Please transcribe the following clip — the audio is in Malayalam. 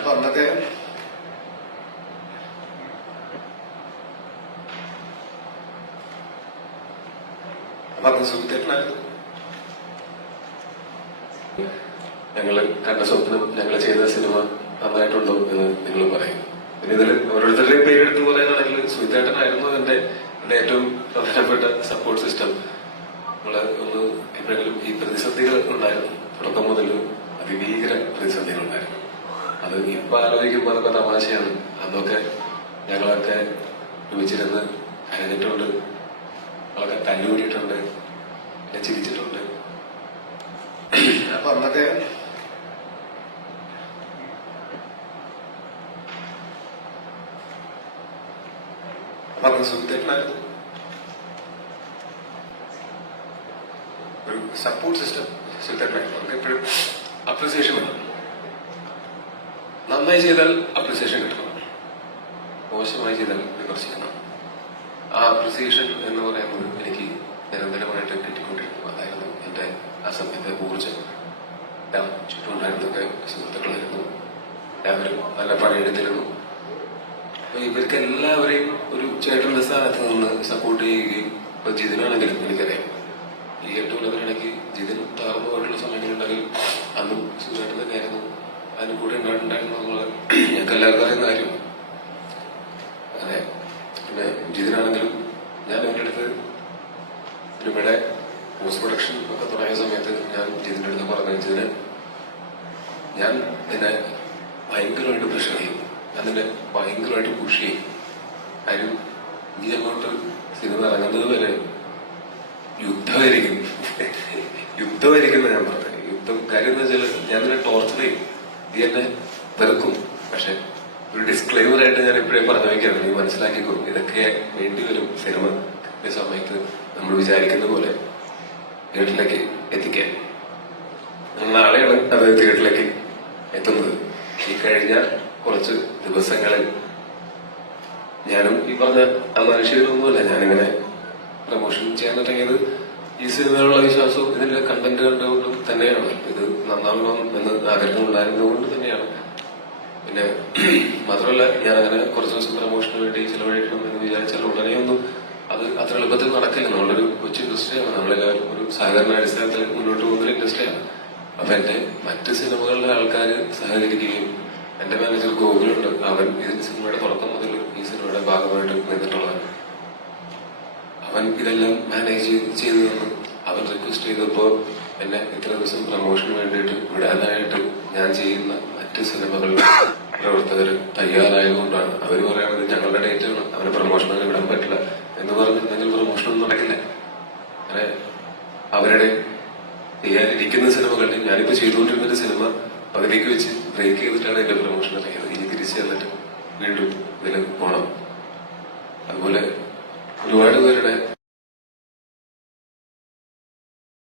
അപ്പൊ അന്നൊക്കെ അന്ന് സുഖിതേട്ടനായിരുന്നു. ഞങ്ങള് കണ്ട സ്വപ്നം, ഞങ്ങൾ ചെയ്ത സിനിമ നന്നായിട്ടുണ്ടോ എന്ന് നിങ്ങൾ പറയും. പിന്നെ ഇതിൽ ഓരോരുത്തരുടെയും പേരെടുത്ത് പറയാനാണെങ്കിൽ സുഖിതേട്ടനായിരുന്നു എന്റെ ഏറ്റവും പ്രധാനപ്പെട്ട സപ്പോർട്ട് സിസ്റ്റം. നമ്മള് ഒന്ന് എപ്പോഴെങ്കിലും ഈ പ്രതിസന്ധികൾ ഉണ്ടായിരുന്നു, തുടക്കം മുതൽ അതിഭീകര പ്രതിസന്ധികൾ ഉണ്ടായിരുന്നു. അത് ഇപ്പൊ ആലോചിക്കുമ്പോൾ അതൊക്കെ തമാശയാണ്. അന്നൊക്കെ ഞങ്ങളൊക്കെ ഒരുമിച്ചിരുന്ന് കരഞ്ഞിട്ടുണ്ട്, നമ്മളൊക്കെ തല്ലുകൂടിയിട്ടുണ്ട്, ചിരിച്ചിട്ടുണ്ട്. അപ്പൊ അന്നൊക്കെ സുഖിതേട്ടനായിരുന്നു ഒരു സപ്പോർട്ട് സിസ്റ്റം. സുഖിതേട്ടനായിരുന്നു. നമുക്ക് എപ്പോഴും അപ്രിസിയേഷൻ വേണം. നന്നായി ചെയ്താൽ അപ്രിസിയേഷൻ കിട്ടണം, മോശമായി ചെയ്താൽ വിമർശിക്കണം. ആ അപ്രിസിയേഷൻ എന്ന് പറയുന്നത് എനിക്ക് നിരന്തരമായിട്ട് കിട്ടിക്കൊണ്ടിരുന്നു. അതായിരുന്നു എന്റെ ആ സമയത്തെ ഊർജം. ചുറ്റുമുണ്ടായിരുന്നൊക്കെ സുഹൃത്തുക്കളായിരുന്നു, എല്ലാവരും നല്ല പണിയെടുത്തിരുന്നു. അപ്പൊ ഇവർക്ക് എല്ലാവരെയും ഒരു ചേട്ടന്റെ സ്ഥാനത്ത് നിന്ന് സപ്പോർട്ട് ചെയ്യുകയും, ഇപ്പൊ ജിതിനാണെങ്കിലും എനിക്കറിയാം, ഈ 8 കൊല്ലത്തിനിടയ്ക്ക് ജിതിൻ തകർന്നു പോയിട്ടുള്ള സമയങ്ങളുണ്ടെങ്കിൽ അന്നും സുഖമായിട്ട് തന്നെയായിരുന്നു അതിന് കൂടെ ഉണ്ടായിരുന്നു എന്നുള്ളത് ഞങ്ങൾക്ക് എല്ലാവർക്കും അറിയുന്ന കാര്യമാണ്. അതെ, പിന്നെ ജിതിനാണെങ്കിലും ഞാൻ എൻ്റെ അടുത്ത് സിനിമയുടെ പോസ്റ്റ് പ്രൊഡക്ഷൻ ഒക്കെ തുടങ്ങിയ സമയത്ത് ഞാൻ ജിതിന്റെ അടുത്ത് പറഞ്ഞു, ജിതിന് ഞാൻ നിന്നെ ഭയങ്കരമായിട്ട് പ്രഷർ ചെയ്യും, ഞാൻ നിന്നെ ഭയങ്കരമായിട്ട് പുഷ് ചെയ്യും. കാര്യം നീ അങ്ങോട്ട് സിനിമ ഇറങ്ങുന്നത് വരെ യുദ്ധമായിരിക്കും ഞാൻ പറഞ്ഞത്. യുദ്ധം കാര്യം എന്ന് വെച്ചാൽ ഞാൻ നിന്നെ ടോർച്ചർ ചെയ്യും, നീ എന്നെ വെറുക്കും. പക്ഷെ ഒരു ഡിസ്ക്ലെയിമർ ആയിട്ട് ഞാൻ എപ്പോഴും പറഞ്ഞു വയ്ക്കാറുണ്ട്, നീ മനസ്സിലാക്കിക്കോ, ഇതൊക്കെ വേണ്ടി വരും സിനിമ സമയത്ത് നമ്മൾ വിചാരിക്കുന്ന പോലെ തിയേറ്ററിലേക്ക് എത്തിക്കാൻ. നാളെയാണ് അത് തിയേറ്ററിലേക്ക് എത്തുന്നത്. ഈ കഴിഞ്ഞ കുറച്ച് ദിവസങ്ങളിൽ ഞാനും ഈ പറഞ്ഞ മനുഷ്യരൊന്നുമല്ല, ഞാനിങ്ങനെ പ്രമോഷൻ ചെയ്യാൻ തുടങ്ങിയത് ഈ സിനിമയിലുള്ള വിശ്വാസവും ഇതിന്റെ കണ്ടന്റ് കണ്ടുകൊണ്ടും തന്നെയാണ്. ഇത് നന്നാവണം എന്ന് ആഗ്രഹം ഉണ്ടായിരുന്നതുകൊണ്ട് തന്നെയാണ്. പിന്നെ മാത്രമല്ല, ഞാനങ്ങനെ കുറച്ച് ദിവസം പ്രമോഷന് വേണ്ടി ചിലവഴിക്കണം എന്ന് വിചാരിച്ചാൽ ഉടനെയൊന്നും അത് അത്ര എളുപ്പത്തിൽ നടക്കില്ല. നമ്മളൊരു കൊച്ചു ഇൻഡസ്ട്രിയാണ്, നമ്മളെല്ലാവരും ഒരു സഹകരണ അടിസ്ഥാനത്തിൽ മുന്നോട്ട് പോകുന്ന ഇൻഡസ്ട്രിയാണ്. അപ്പൊ എന്റെ മറ്റ് സിനിമകളിലെ ആൾക്കാർ സഹകരിക്കുകയും, എന്റെ മാനേജർ ഗോകുലുണ്ട്, അവൻ ഇതിന്റെ സിനിമയുടെ തുടക്കം മുതൽ ഈ സിനിമയുടെ ഭാഗമായിട്ട് നിന്നിട്ടുള്ളതാണ്. അവൻ ഇതെല്ലാം മാനേജ് ചെയ്തു തന്നു. അവൻ റിക്വസ്റ്റ് ചെയ്തപ്പോ എന്നെ ഇത്ര ദിവസം പ്രമോഷന് വേണ്ടിയിട്ട് വിടാനായിട്ട് ഞാൻ ചെയ്യുന്ന മറ്റ് സിനിമകളുടെ പ്രവർത്തകർ തയ്യാറായതുകൊണ്ടാണ്. അവര് പറയുന്നത് ഞങ്ങളുടെ ഡേറ്റാണ്, അവന് പ്രമോഷനുകൾ വിടാൻ പറ്റില്ല എന്ന് പറഞ്ഞിട്ടുണ്ടെങ്കിൽ പ്രമോഷനൊന്നും നടക്കില്ല. അങ്ങനെ അവരുടെ ചെയ്യാനിരിക്കുന്ന സിനിമകളുടെ, ഞാനിപ്പോ ചെയ്തുകൊണ്ടിരുന്ന സിനിമ പകുതിക്ക് വെച്ച് ബ്രേക്ക് ചെയ്തിട്ടാണ് എന്റെ പ്രമോഷൻ അറിയുന്നത്. ഇനി തിരിച്ചു ചെന്നിട്ട് വീണ്ടും ഇതിൽ പോകണം.